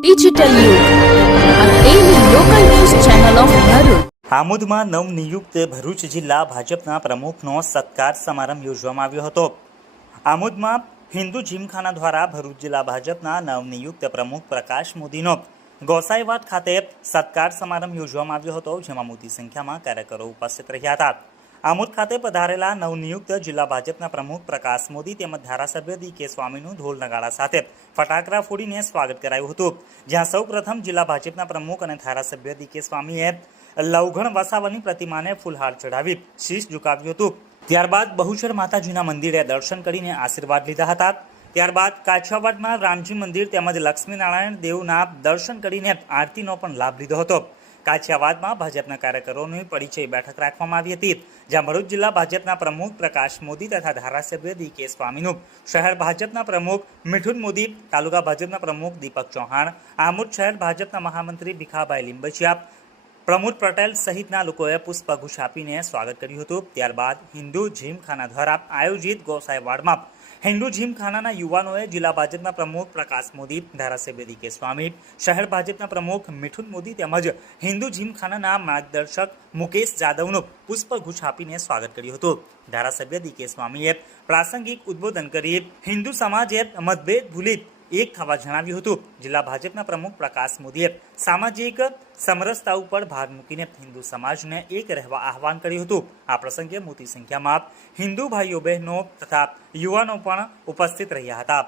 Digital યુગ of Bharuch. આમોદમાં નવનિયુક્ત ભરૂચ જિલ્લા ભાજપના પ્રમુખનો સત્કાર સમારંભ યોજવામાં આવ્યો હતો આમોદમાં હિન્દુ જીમખાના દ્વારા ભરૂચ જિલ્લા ભાજપના નવનિયુક્ત પ્રમુખ પ્રકાશ મોદીનો ગોસાઈવાડ ખાતે સત્કાર સમારંભ યોજવામાં આવ્યો હતો, જેમાં મોટી સંખ્યામાં કાર્યકરો ઉપસ્થિત રહ્યા હતા આમોદ ખાતે પધારેલા નવનિયુક્ત જિલ્લા ભાજપના પ્રમુખ પ્રકાશ મોદી તેમજ ધારાસભ્ય ડી કે સ્વામીનું ઢોલ નગાડા સાથે ફટાકડા ફોડીને સ્વાગત કરાયું હતું. જ્યાં સૌ પ્રથમ જિલ્લા ભાજપના પ્રમુખ અને ધારાસભ્ય ડી કે સ્વામીએ લવઘણ વસાવાની પ્રતિમાને ફૂલહાર ચઢાવી શીશ ઝુકાવ્યું હતું. ત્યારબાદ બહુચર માતાજીના મંદિરે દર્શન કરીને આશીર્વાદ લીધા હતા. ત્યારબાદ કાછાવાડમાં રામજી મંદિર તેમજ લક્ષ્મીનારાયણ દેવના દર્શન કરીને આરતીનો પણ લાભ લીધો હતો. કાછિયાવાડમાં ભાજપના કાર્યકરોની પરિચય બેઠક રાખવામાં આવી હતી. જ્યાં ભરૂચ જિલ્લા ભાજપના પ્રમુખ પ્રકાશ મોદી તથા ધારાસભ્ય ડી કે સ્વામીનું શહેર ભાજપના પ્રમુખ મિઠુન મોદી તાલુકા ભાજપના પ્રમુખ દીપક ચૌહાણ, આમોદ શહેર ભાજપના મહામંત્રી ભીખાભાઈ લીંબચિયા પ્રમોદ પટેલ સહિતના લોકોએ પુષ્પગુચ્છ આપીને સ્વાગત કર્યું હતું. ત્યારબાદ હિન્દુ જીમખાના દ્વારા આયોજિત ગોસાઈવાડમાં હિન્દુ જીમખાનાના યુવાનોએ જિલ્લા ભાજપના પ્રમુખ પ્રકાશ મોદી, ધારાસભ્ય ડી સ્વામી, શહેર ભાજપના પ્રમુખ મિઠુન મોદી તેમજ હિન્દુ જીમખાનાના માર્ગદર્શક મુકેશ જાદવનું પુષ્પગુચ્છ આપીને સ્વાગત કર્યું હતું. ધારાસભ્ય ડી કે સ્વામીએ પ્રાસંગિક ઉદ્બોધન કરી હિન્દુ સમાજે મતભેદ ભૂલી એક થવા જણાવ્યું હતું. જિલ્લા ભાજપના પ્રમુખ પ્રકાશ મોદીએ સામાજિક સમરસતા ઉપર ભાર મૂકીને હિન્દુ સમાજને એક રહેવા આહવાન કર્યું હતું. આ પ્રસંગે મોટી સંખ્યામાં હિન્દુ ભાઈઓ બહેનો તથા યુવાનો પણ ઉપસ્થિત રહ્યા હતા.